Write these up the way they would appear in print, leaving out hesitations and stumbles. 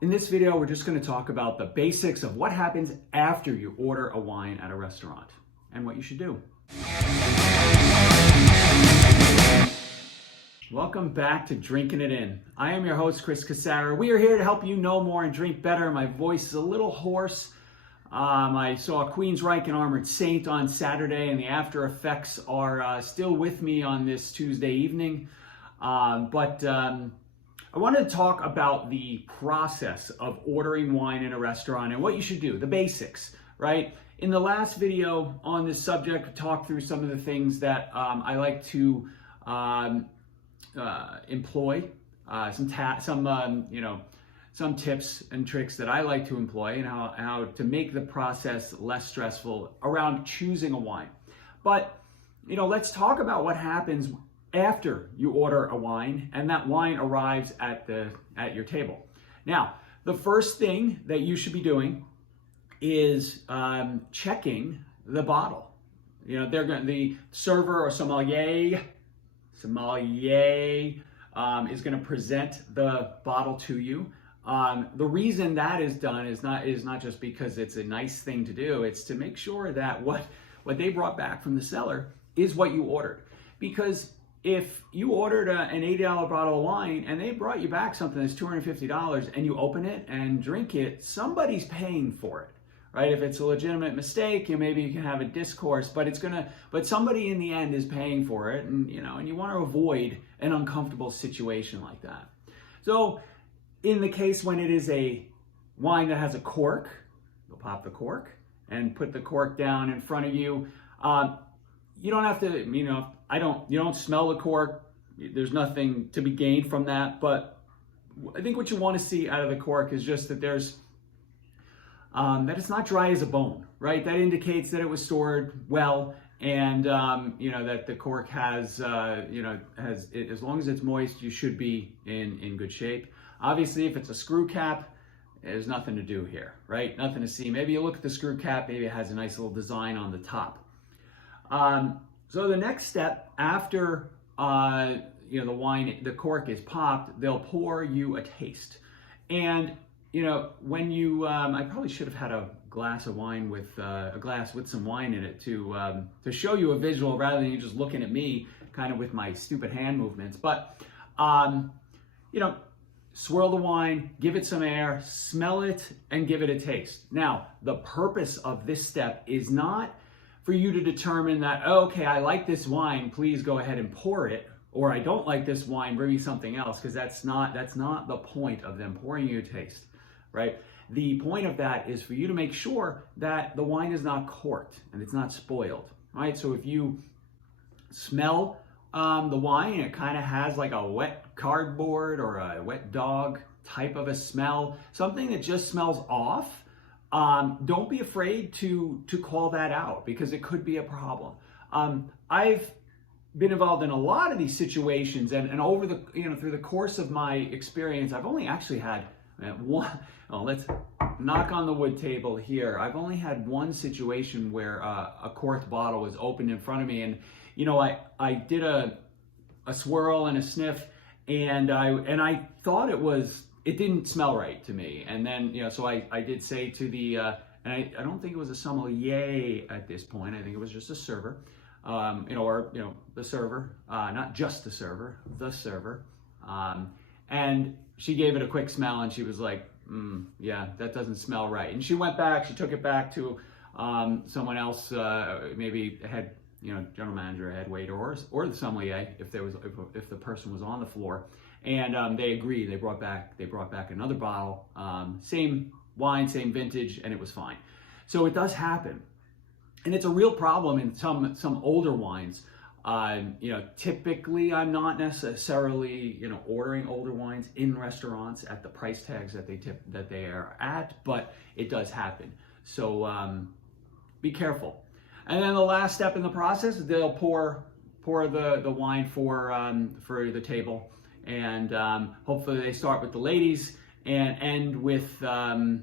In this video, we're just going to talk about the basics of what happens after you order a wine at a restaurant and what you should do. Welcome back to Drinking It In. I am your host, Chris Casara. We are here to help you know more and drink better. My voice is a little hoarse. I saw Queensryche and Armored Saint on Saturday, and the after effects are still with me on this Tuesday evening. I wanted to talk about the process of ordering wine in a restaurant and what you should do, the basics, right? In the last video on this subject, we talked through some of the things that I like to employ, some tips and tricks that I like to employ, and how to make the process less stressful around choosing a wine. But let's talk about what happens after you order a wine and that wine arrives at your table. Now, the first thing that you should be doing is checking the bottle. The server or sommelier is going to present the bottle to you. The reason that is done is not just because it's a nice thing to do. It's to make sure that what they brought back from the cellar is what you ordered. Because if you ordered an $80 bottle of wine and they brought you back something that's $250 and you open it and drink it, somebody's paying for it, right? If it's a legitimate mistake, maybe you can have a discourse, but somebody in the end is paying for it, and you want to avoid an uncomfortable situation like that. So in the case when it is a wine that has a cork, you'll pop the cork and put the cork down in front of you. You don't have to, you don't smell the cork. There's nothing to be gained from that. But I think what you want to see out of the cork is just that there's, that it's not dry as a bone, right? That indicates that it was stored well, and that the cork has, as long as it's moist, you should be in good shape. Obviously, if it's a screw cap, there's nothing to do here, right? Nothing to see. Maybe you look at the screw cap, maybe it has a nice little design on the top. So the next step after the cork is popped, they'll pour you a taste. And when you, I probably should have had a glass of wine with some wine in it to show you a visual rather than you just looking at me kind of with my stupid hand movements. But swirl the wine, give it some air, smell it, and give it a taste. Now, the purpose of this step is not for you to determine that, okay, I like this wine, please go ahead and pour it, or I don't like this wine, bring me something else, because that's not the point of them pouring you a taste, right? The point of that is for you to make sure that the wine is not corked and it's not spoiled, right? So if you smell the wine, it kind of has like a wet cardboard or a wet dog type of a smell, something that just smells off. Don't be afraid to call that out, because it could be a problem. I've been involved in a lot of these situations, and over the through the course of my experience, I've only actually had one. Oh, let's knock on the wood table here. I've only had one situation where a corked bottle was opened in front of me, and I did a swirl and a sniff, and I thought it didn't smell right to me. And then, so I did say to the, and I don't think it was a sommelier at this point. I think it was just a server, the server, not just the server, the server. And she gave it a quick smell and she was like, yeah, that doesn't smell right. And she went back, she took it back to someone else, maybe head, general manager, head waiter, or the sommelier, if the person was on the floor. And they agreed. They brought back another bottle, same wine, same vintage, and it was fine. So it does happen, and it's a real problem in some older wines. Typically, I'm not necessarily ordering older wines in restaurants at the price tags that they are at, but it does happen. So be careful. And then the last step in the process, they'll pour the wine for the table. And hopefully they start with the ladies and end with the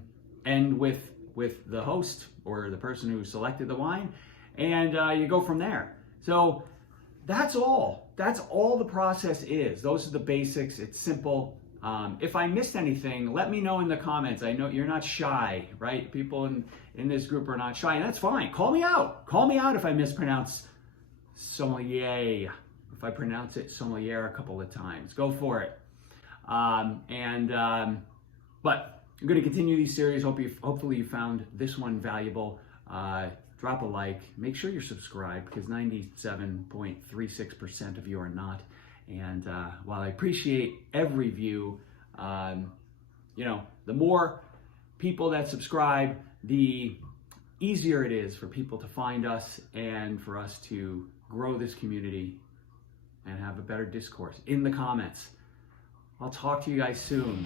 host or the person who selected the wine, and you go from there. So that's all. That's all the process is. Those are the basics. It's simple. If I missed anything, let me know in the comments. I know you're not shy, right? People in this group are not shy, and that's fine. Call me out. Call me out if I mispronounce sommelier. If I pronounce it sommelier a couple of times, go for it. But I'm going to continue these series. Hopefully you found this one valuable. Drop a like. Make sure you're subscribed, because 97.36% of you are not. And while I appreciate every view, the more people that subscribe, the easier it is for people to find us and for us to grow this community and have a better discourse in the comments. I'll talk to you guys soon.